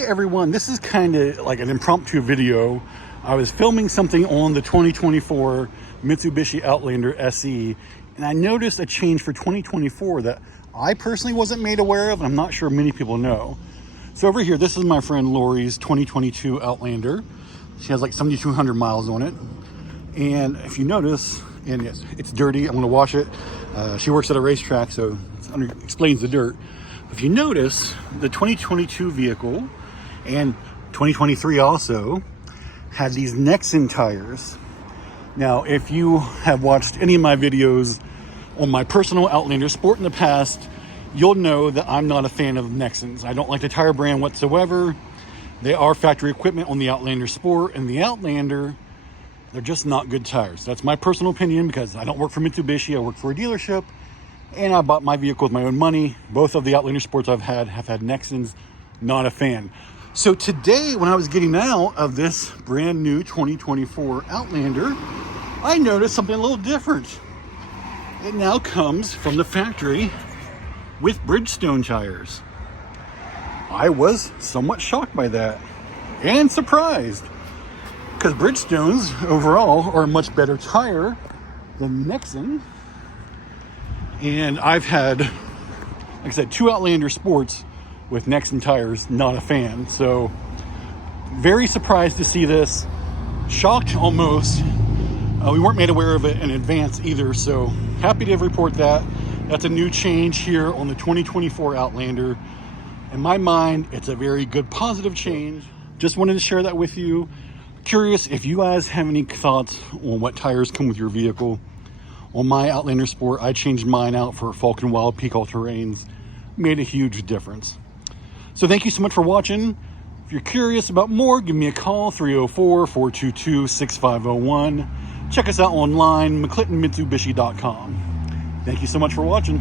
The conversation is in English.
Hey everyone, this is kind of like an impromptu video. I was filming something on the 2024 Mitsubishi Outlander SE, and I noticed a change for 2024 that I personally wasn't made aware of, and I'm not sure many people know. So over here, this is my friend Lori's 2022 Outlander. She has like 7,200 miles on it. And if you notice, and yes, it's dirty, I'm gonna wash it. She works at a racetrack, so it explains the dirt. If you notice, the 2022 vehicle and 2023 also had these Nexen tires. Now, if you have watched any of my videos on my personal Outlander Sport in the past, you'll know that I'm not a fan of Nexens. I don't like the tire brand whatsoever. They are factory equipment on the Outlander Sport and the Outlander. They're just not good tires. That's my personal opinion because I don't work for Mitsubishi. I work for a dealership, and I bought my vehicle with my own money. Both of the Outlander Sports I've had have had Nexens. Not a fan. So today, when I was getting out of this brand new 2024 Outlander, I noticed something a little different. It now comes from the factory with Bridgestone tires. I was somewhat shocked by that and surprised, because Bridgestones overall are a much better tire than Nexen. And I've had, like I said, two Outlander Sports with Nexen tires, not a fan. So very surprised to see this, shocked almost. We weren't made aware of it in advance either, so happy to report that. That's a new change here on the 2024 Outlander. In my mind, it's a very good positive change. Just wanted to share that with you. Curious if you guys have any thoughts on what tires come with your vehicle. On my Outlander Sport, I changed mine out for Falcon Wild Peak All-Terrains. Made a huge difference. So thank you so much for watching. If you're curious about more, give me a call, 304-422-6501. Check us out online, mcclintonmitsubishi.com. Thank you so much for watching.